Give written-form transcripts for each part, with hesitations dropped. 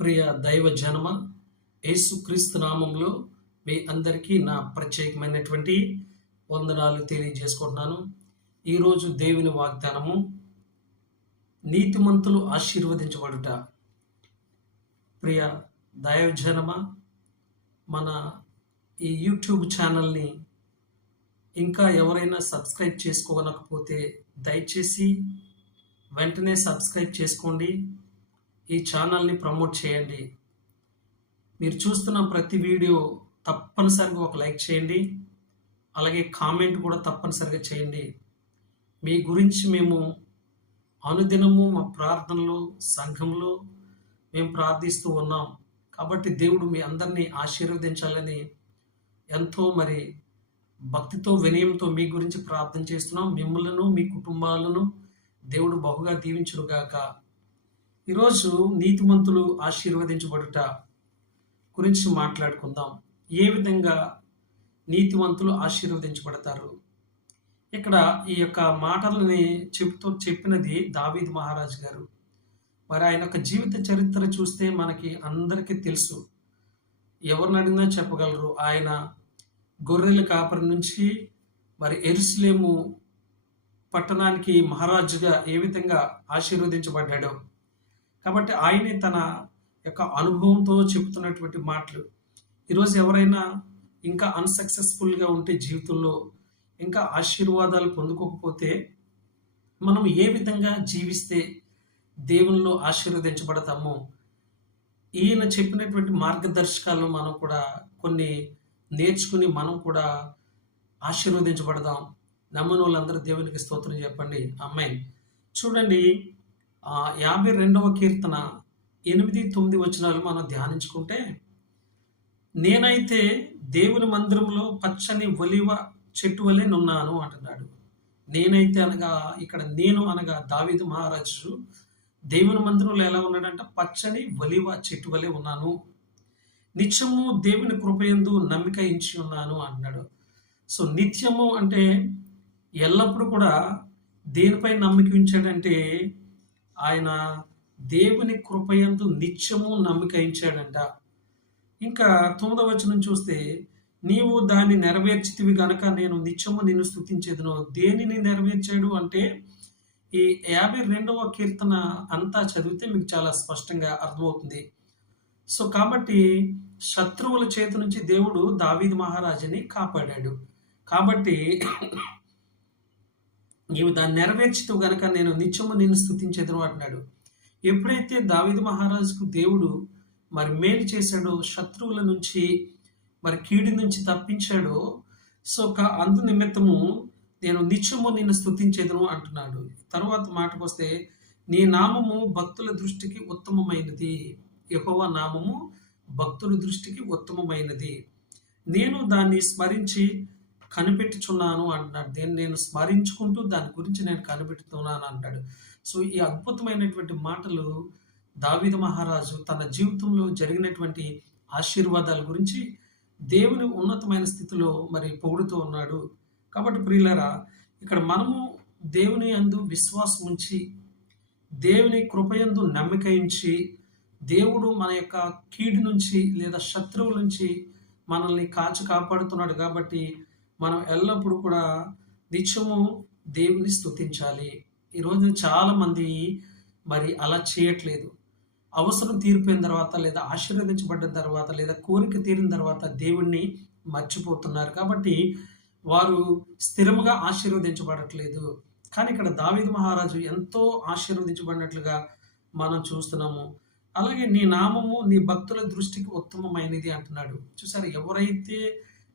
ప్రియ దైవ జనమ, యేసుక్రీస్తు నామంలో మీ అందరికీ నా ప్రత్యేకమైనటువంటి వందనాలు తెలియజేసుకుంటున్నాను. ఈరోజు దేవుని వాగ్దానము, నీతిమంతులు ఆశీర్వదించబడుట. ప్రియ దైవ జనమ, మన ఈ యూట్యూబ్ ఛానల్ని ఇంకా ఎవరైనా సబ్స్క్రైబ్ చేసుకోనకపోతే దయచేసి వెంటనే సబ్స్క్రైబ్ చేసుకోండి. ఈ ఛానల్ని ప్రమోట్ చేయండి. మీరు చూస్తున్న ప్రతి వీడియో తప్పనిసరిగా ఒక లైక్ చేయండి, అలాగే కామెంట్ కూడా తప్పనిసరిగా చేయండి. మీ గురించి మేము అనుదినము మా ప్రార్థనలో సంఘంలో మేము ప్రార్థిస్తూ ఉన్నాం. కాబట్టి దేవుడు మీ అందరినీ ఆశీర్వదించాలని ఎంతో భక్తితో వినయంతో మీ గురించి ప్రార్థన చేస్తున్నాం. మిమ్మల్ని మీ కుటుంబాలను దేవుడు బహుగా దీవించునుగాక. ఈరోజు నీతిమంతులు ఆశీర్వదించబడుట గురించి మాట్లాడుకుందాం. ఏ విధంగా నీతిమంతులు ఆశీర్వదించబడతారు? ఇక్కడ ఈ యొక్క మాటలని చెప్పినది దావీదు మహారాజు గారు. మరి ఆయన యొక్క జీవిత చరిత్ర చూస్తే మనకి అందరికీ తెలుసు. ఎవరిని అడిగినా చెప్పగలరు. ఆయన గొర్రెల కాపరి నుంచి యెరూషలేము పట్టణానికి మహారాజుగా ఏ విధంగా ఆశీర్వదించబడ్డాడో, కాబట్టి ఆయనే తన యొక్క అనుభవంతో చెబుతున్నటువంటి మాటలు. ఈరోజు ఎవరైనా ఇంకా అన్సక్సెస్ఫుల్గా ఉంటే, జీవితంలో ఇంకా ఆశీర్వాదాలు పొందుకోకపోతే, మనం ఏ విధంగా జీవిస్తే దేవునిలో ఆశీర్వదించబడతామో, ఈయన చెప్పినటువంటి మార్గదర్శకాలను మనం కూడా కొన్ని నేర్చుకుని మనం కూడా ఆశీర్వదించబడదాం. నమ్మని వాళ్ళందరూ దేవునికి స్తోత్రం చెప్పండి. ఆమేన్. చూడండి, 52వ కీర్తన 8-9 వచనాలు మనం ధ్యానించుకుంటే, నేనైతే దేవుని మందిరంలో పచ్చని ఒలివ చెట్టు వలె నున్నాను అంటున్నాడు. నేనైతే అనగా ఇక్కడ నేను అనగా దావీదు మహారాజు దేవుని మందిరంలో ఎలా ఉన్నాడంట? పచ్చని ఒలివ చెట్టు వలె ఉన్నాను, నిత్యము దేవుని కృపయందు నమ్మిక ఇచ్చి ఉన్నాను అంటున్నాడు. సో నిత్యము అంటే ఎల్లప్పుడూ కూడా దేనిపై నమ్మిక ఉంచాడంటే, ఆయన దేవుని కృపయందు నిత్యము నమ్మిక ఉంచాడంట. ఇంకా 9వ వచనం చూస్తే, నీవు దాన్ని నెరవేర్చితివి గనక నేను నిత్యము నిన్ను స్తుతించేదను. దేనిని నెరవేర్చాడు అంటే, ఈ 52వ కీర్తన అంతా చదివితే మీకు చాలా స్పష్టంగా అర్థమవుతుంది. సో కాబట్టి శత్రువుల చేతి నుంచి దేవుడు దావీదు మహారాజుని కాపాడాడు. కాబట్టి నీవు దాన్ని నెరవేర్చితూ గనక నేను నిత్యము నిన్ను స్తుతించేదను అంటున్నాడు. ఎప్పుడైతే దావీదు మహారాజుకు దేవుడు మేలు చేశాడో, శత్రువుల నుంచి కీడి నుంచి తప్పించాడో, సో అందు నిమిత్తము నేను నిత్యము నిన్ను స్తుతించేదను అంటున్నాడు. తర్వాత మాటకు వస్తే, నీ నామము భక్తుల దృష్టికి ఉత్తమమైనది. యెహోవా నామము భక్తుల దృష్టికి ఉత్తమమైనది. నేను దాన్ని స్మరించి కనిపెట్టుచున్నాను అంటున్నాడు. దీన్ని నేను స్మరించుకుంటూ దాని గురించి నేను కనిపెట్టుతున్నాను అంటాడు. సో ఈ అద్భుతమైనటువంటి మాటలు దావీదు మహారాజు తన జీవితంలో జరిగినటువంటి ఆశీర్వాదాల గురించి దేవుని ఉన్నతమైన స్థితిలో పొగుడుతూ ఉన్నాడు. కాబట్టి ప్రియులారా, ఇక్కడ మనము దేవుని యందు విశ్వాసం ఉంచి, దేవుని కృపయందు నమ్మిక ఉంచి, దేవుడు మన యొక్క కీడు నుంచి లేదా శత్రువుల నుంచి మనల్ని కాపాడుతున్నాడు. కాబట్టి మనం ఎల్లప్పుడూ కూడా నిత్యము దేవుని స్తుతించాలి. ఈరోజు చాలామంది అలా చేయట్లేదు. అవసరం తీరిపోయిన తర్వాత, లేదా ఆశీర్వదించబడ్డ తర్వాత, లేదా కోరిక తీరిన తర్వాత దేవుణ్ణి మర్చిపోతున్నారు. కాబట్టి వారు స్థిరముగా ఆశీర్వదించబడట్లేదు. కానీ ఇక్కడ దావీదు మహారాజు ఎంతో ఆశీర్వదించబడినట్లుగా మనం చూస్తున్నాము. అలాగే నీ నామము నీ భక్తుల దృష్టికి ఉత్తమమైనది అంటున్నాడు. చూసారు, ఎవరైతే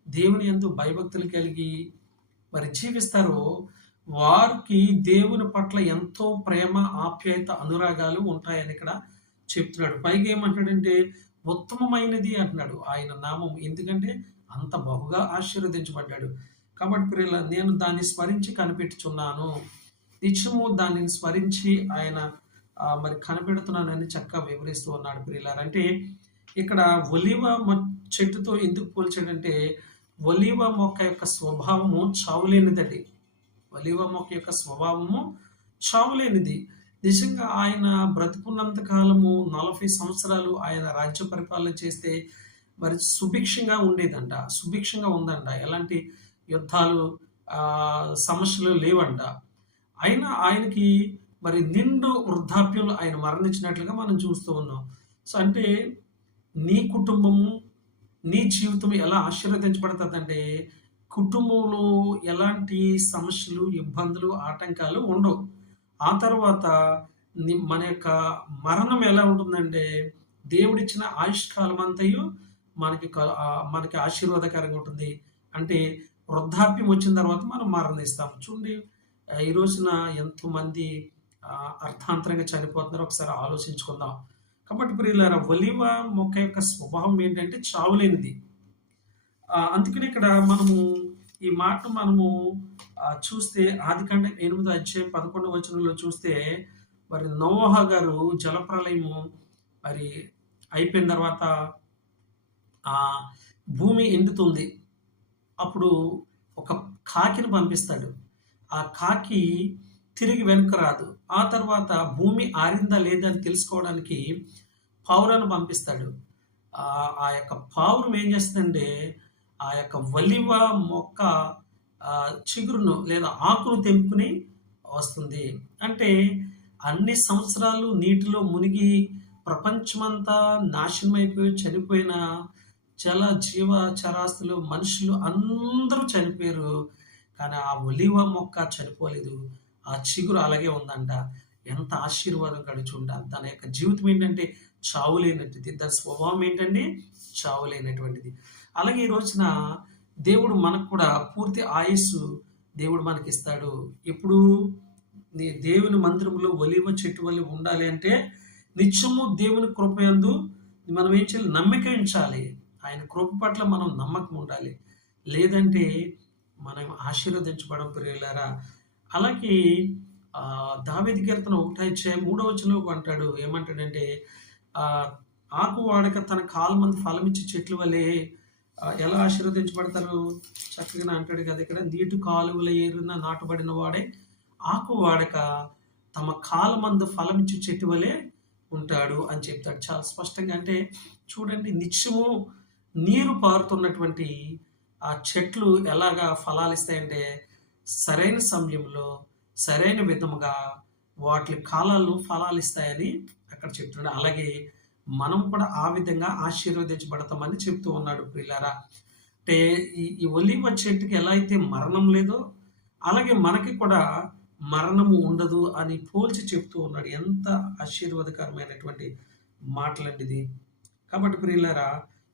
దేవుని యందు భయభక్తులు కలిగి జీవిస్తారో వారికి దేవుని పట్ల ఎంతో ప్రేమ, ఆప్యాయత, అనురాగాలు ఉంటాయని ఇక్కడ చెప్తున్నాడు. పైగా ఏమంటాడంటే ఉత్తమమైనది అంటున్నాడు ఆయన నామం. ఎందుకంటే అంత బహుగా ఆశీర్వదించబడ్డాడు. కాబట్టి ప్రియుల, నేను దాన్ని స్మరించి కనిపెట్టుచున్నాను, నిత్యము దానిని స్మరించి ఆయన కనిపెడుతున్నానని చక్కగా వివరిస్తూ ఉన్నాడు. ప్రియులారా, అంటే ఇక్కడ ఒలివ చెట్టుతో ఎందుకు పోల్చాడంటే, ఒలివ మొక్క యొక్క స్వభావము చావులేనిదండి. ఒలివ మొక్క యొక్క స్వభావము చావులేనిది. నిజంగా ఆయన బ్రతికున్నంత కాలము 40 సంవత్సరాలు ఆయన రాజ్య పరిపాలన చేస్తే మరి సుభిక్షంగా ఉండేదంట. సుభిక్షంగా ఉందంట. ఎలాంటి యుద్ధాలు, సమస్యలు లేవంట. అయినా ఆయనకి మరి నిండు వృద్ధాప్యంలో ఆయన మరణించినట్లుగా మనం చూస్తూ ఉన్నాం. సో, అంటే నీ కుటుంబము, నీ జీవితం ఎలా ఆశీర్వదించబడతదంటే, కుటుంబంలో ఎలాంటి సమస్యలు, ఇబ్బందులు, ఆటంకాలు ఉండవు. ఆ తర్వాత మన యొక్క మరణం ఎలా ఉంటుందంటే, దేవుడిచ్చిన ఆయుష్కాలమంతయు మనకి ఆశీర్వాదకరంగా ఉంటుంది. అంటే వృద్ధాప్యం వచ్చిన తర్వాత మనం మరణిస్తాం. చూడండి, ఈ రోజున ఎంతోమంది అర్థాంతరంగా చనిపోతున్నారో ఒకసారి ఆలోచించుకుందాం. కాబట్టి ప్రియులారా, ఒలీవ మొక్క యొక్క స్వభావం ఏంటంటే చావులేనిది. అందుకని ఇక్కడ మనము ఈ మాటను మనము చూస్తే ఆదికాండం 8వ అధ్యాయం 11వ వచనంలో చూస్తే, మరి నోవహ గారు జలప్రళయము మరి అయిపోయిన తర్వాత ఆ భూమి ఎండుతుంది. అప్పుడు ఒక కాకిని పంపిస్తాడు. ఆ కాకి తిరిగి వెనుక రాదు. ఆ తర్వాత భూమి ఆరిందా లేదా అని తెలుసుకోవడానికి పావురాన్ని పంపిస్తాడు. ఆ యొక్క పావురం ఏం చేస్తుందంటే, ఆ యొక్క ఒలీవ మొక్క చిగురును లేదా ఆకును తెంపుకుని వస్తుంది. అంటే అన్ని సంవత్సరాలు నీటిలో మునిగి ప్రపంచమంతా నాశనమైపోయి చనిపోయిన జీవ చరాస్తులు, మనుషులు అందరూ చనిపోయారు. కానీ ఆ ఒలీవ మొక్క చనిపోలేదు. ఆ చిగురు అలాగే ఉందంట. ఎంత ఆశీర్వాదం గడుచుంటాం. తన యొక్క జీవితం ఏంటంటే చావు లేనటువంటిది. దాని స్వభావం ఏంటండి? చావు లేనటువంటిది. అలాగే ఈ రోజున దేవుడు మనకు కూడా పూర్తి ఆయుస్సు దేవుడు మనకిస్తాడు. ఎప్పుడు దేవుని మందిరంలో ఒలీవ చెట్టు వలె ఉండాలి అంటే నిత్యము దేవుని కృపయందు మనం ఏం చేయాలి? నమ్మిక ఉంచాలి. ఆయన కృప పట్ల మనం నమ్మకం ఉండాలి. లేదంటే మనం ఆశీర్వదించబడం ప్రియులారా. అలాగే దావీదు కీర్తన 1:3 వచనంలో అంటాడు, ఏమంటాడంటే, ఆకు వాడక తన కాలమందు ఫలమిచ్చి చెట్లు వలె ఎలా ఆశీర్వదించబడతారు చక్కగా అంటాడు కదా ఇక్కడ. నీటి కాలువల ఏరున నాటబడిన వాడే ఆకు వాడక తమ కాలమందు ఫలమిచ్చి చెట్టు వలె ఉంటాడు అని చెప్తాడు చాలా స్పష్టంగా. అంటే చూడండి, నిత్యము నీరు పారుతున్నటువంటి ఆ చెట్లు ఎలాగా ఫలాలు ఇస్తాయంటే, సరైన సమయంలో సరైన విధముగా వాటి కాలాల్లో ఫలాలు ఇస్తాయని అక్కడ చెప్తున్నాడు. అలాగే మనం కూడా ఆ విధంగా ఆశీర్వదించబడతామని చెప్తూ ఉన్నాడు ప్రియులారా. అంటే ఈ ఒలీవ చెట్టుకి ఎలా అయితే మరణం లేదో అలాగే మనకి కూడా మరణము ఉండదు అని పోల్చి చెప్తూ ఉన్నాడు. ఎంత ఆశీర్వాదకరమైనటువంటి మాటలండిది. కాబట్టి ప్రియులారా,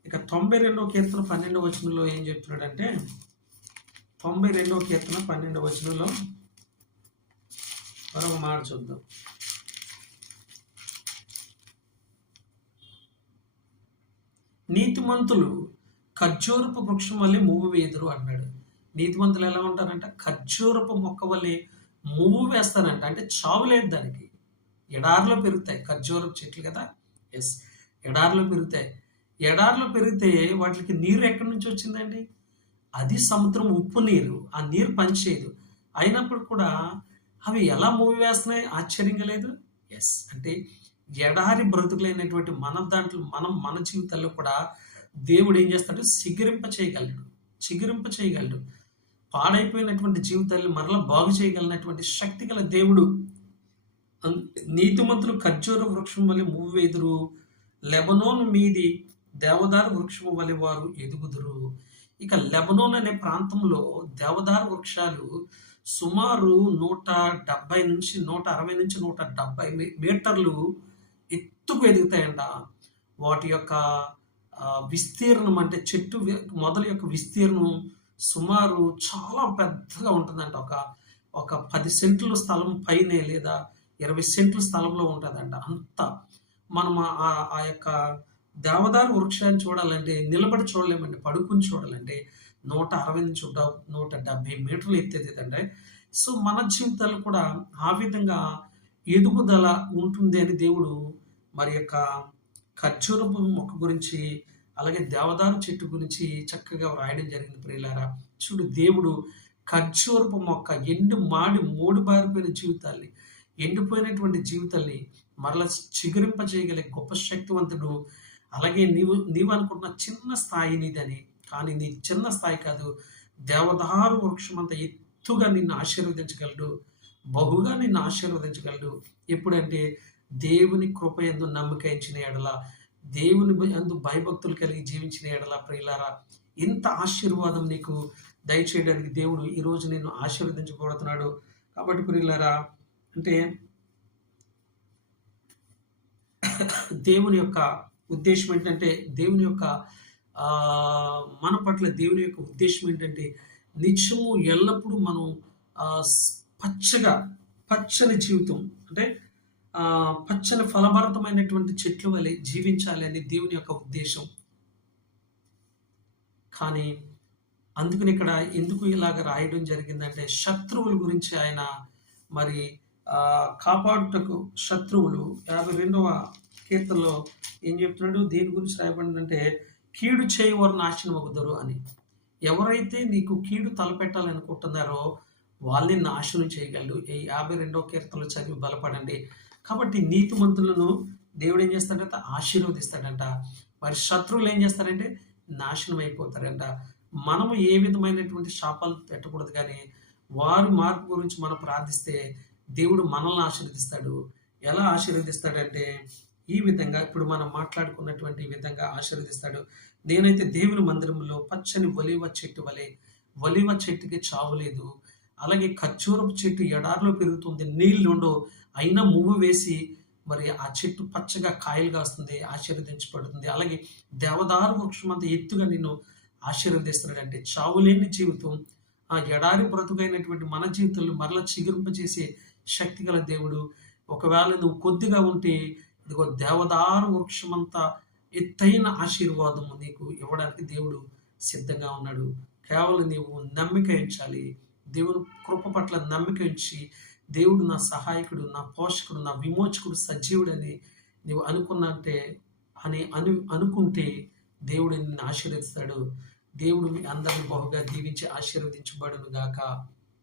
ఇక 92వ కీర్తన 12వ వచనంలో ఏం చెప్తున్నాడంటే, 92వ కీర్తన 12వ వచనంలో మరొక మాట చూద్దాం. నీతిమంతులు ఖర్జూరపు వృక్షం వల్లే మువ్వు వేదురు అన్నాడు. నీతిమంతులు ఎలా ఉంటారంట? ఖర్జూరపు మొక్క వల్లే మువ్వు వేస్తానంట. అంటే చావు లేదు దానికి. ఎడారిలో పెరుగుతాయి ఖర్జూరపు చెట్లు కదా. ఎస్, ఎడారిలో పెరుగుతాయి. ఎడారిలో పెరిగితే వాటికి నీరు ఎక్కడి నుంచి వచ్చిందండి? అది సముద్రం ఉప్పు నీరు. ఆ నీరు పనిచేయదు. అయినప్పుడు కూడా అవి ఎలా మూవి వేస్తున్నాయి? ఆశ్చర్యంగా లేదు? ఎస్, అంటే ఎడారి బ్రతుకులైనటువంటి మన జీవితాల్లో కూడా దేవుడు ఏం చేస్తాడు? చిగురింప చేయగలడు. పాడైపోయినటువంటి జీవితాలను మరలా బాగు చేయగలిగినటువంటి శక్తి గల దేవుడు. నీతిమంతులు ఖర్జూర వృక్షం వలె మువ్వు వేదురు, లెబనోను మీది దేవదారు వృక్షము వలె వారు ఎదుగుదురు. ఇక లెబనోన్ అనే ప్రాంతంలో దేవదారు వృక్షాలు సుమారు 170 నుంచి 160 నుంచి 170 మీటర్లు ఎత్తుకు ఎదుగుతాయంట. వాటి యొక్క విస్తీర్ణం, అంటే చెట్టు మొదల యొక్క విస్తీర్ణం సుమారు చాలా పెద్దగా ఉంటుందంట. ఒక 10 సెంట్ల స్థలం పైనే లేదా 20 సెంట్ల స్థలంలో ఉంటుందంట. అంత మనం ఆ యొక్క దేవదారు వృక్షాన్ని చూడాలంటే నిలబడి చూడలేమండి, పడుకుని చూడాలంటే 160 నుంచి 170 మీటర్లు ఎత్తేదంటే. సో మన జీవితాలు కూడా ఆ విధంగా ఎదుగుదల ఉంటుంది అని దేవుడు మరి యొక్క ఖర్జూరపు మొక్క గురించి అలాగే దేవదారు చెట్టు గురించి చక్కగా వ్రాయడం జరిగింది ప్రియులారా. చూడు, దేవుడు ఖర్జూరపు మొక్క ఎండు మాడి మూడు బారిపోయిన జీవితాల్ని, ఎండిపోయినటువంటి జీవితాల్ని మరలా చిగురింపజేయగలిగే గొప్ప శక్తివంతుడు. అలాగే నీవు అనుకున్న చిన్న స్థాయి నీదని, కానీ నీ చిన్న స్థాయి కాదు, దేవదారు వృక్షం అంత ఎత్తుగా నిన్ను ఆశీర్వదించగలడు, బహుగా నిన్ను ఆశీర్వదించగలడు. ఎప్పుడంటే దేవుని కృప యందు నమ్మిక ఉంచిన ఎడల, దేవుని యందు భయభక్తులు కలిగి జీవించిన ఎడల ప్రియులారా, ఇంత ఆశీర్వాదం నీకు దయచేయడానికి దేవుడు ఈరోజు నిన్ను ఆశీర్వదించబోతున్నాడు. కాబట్టి ప్రియులారా, అంటే దేవుని యొక్క ఉద్దేశం ఏంటంటే, దేవుని యొక్క మన పట్ల దేవుని యొక్క ఉద్దేశం ఏంటంటే, నిత్యము ఎల్లప్పుడూ మనం పచ్చని జీవితం, అంటే పచ్చని ఫలభరితమైనటువంటి చెట్లు వలె జీవించాలి అని దేవుని యొక్క ఉద్దేశం. కానీ అందుకని ఇక్కడ ఎందుకు ఇలాగ రాయడం జరిగిందంటే, శత్రువుల గురించి ఆయన మరి కాపాడుటకు శత్రువులు 52వ కీర్తనలో ఏం చెప్తున్నాడు, దేని గురించి రాయబడిందంటే, కీడు చేయవారు నాశనం అవుతారు అని. ఎవరైతే నీకు కీడు తలపెట్టాలనుకుంటున్నారో వాళ్ళని నాశనం చేయగలడు. ఈ 52వ కీర్తనలో చదివి బలపడండి. కాబట్టి నీతిమంతులను దేవుడు ఏం చేస్తాడంట, ఆశీర్వదిస్తాడంట. మరి శత్రువులు ఏం చేస్తారంటే నాశనం అయిపోతారంట. మనము ఏ విధమైనటువంటి శాపాలు పెట్టకూడదు, కానీ వారి మార్పు గురించి మనం ప్రార్థిస్తే దేవుడు మనల్ని ఆశీర్వదిస్తాడు. ఎలా ఆశీర్వదిస్తాడంటే ఈ విధంగా, ఇప్పుడు మనం మాట్లాడుకున్నటువంటి విధంగా ఆశీర్వదిస్తాడు. నేనైతే దేవుని మందిరంలో పచ్చని ఒలీవ చెట్టు వలె, ఒలీవ చెట్టుకి చావు లేదు, అలాగే ఖర్జూరపు చెట్టు ఎడారిలో పెరుగుతుంది, నీళ్ళుండో అయినా మువ్వు వేసి మరి ఆ చెట్టు పచ్చగా కాయలు కాస్తుంది, ఆశీర్వదించబడుతుంది. అలాగే దేవదారు వృక్షం అంత ఎత్తుగా నిన్ను ఆశీర్వదిస్తున్నాడంటే, చావులేని జీవితం, ఆ ఎడారి బ్రతుకైనటువంటి మన జీవితంలో మరలా చిగురింపజేసే శక్తి గల దేవుడు. ఒకవేళ నువ్వు కొద్దిగా ఉంటే ఇదిగో దేవదారు వృక్షమంతా ఎత్తైన ఆశీర్వాదము నీకు ఇవ్వడానికి దేవుడు సిద్ధంగా ఉన్నాడు. కేవలం నీవు నమ్మిక ఉంచాలి. దేవుని కృప పట్ల నమ్మిక ఉంచి, దేవుడు నా సహాయకుడు, నా పోషకుడు, నా విమోచకుడు, సజీవుడని నీవు అనుకుంటే దేవుడు నిన్ను ఆశీర్వదిస్తాడు. దేవుడు మీ అందరిని బహుగా దీవించి ఆశీర్వదించబడును గాక.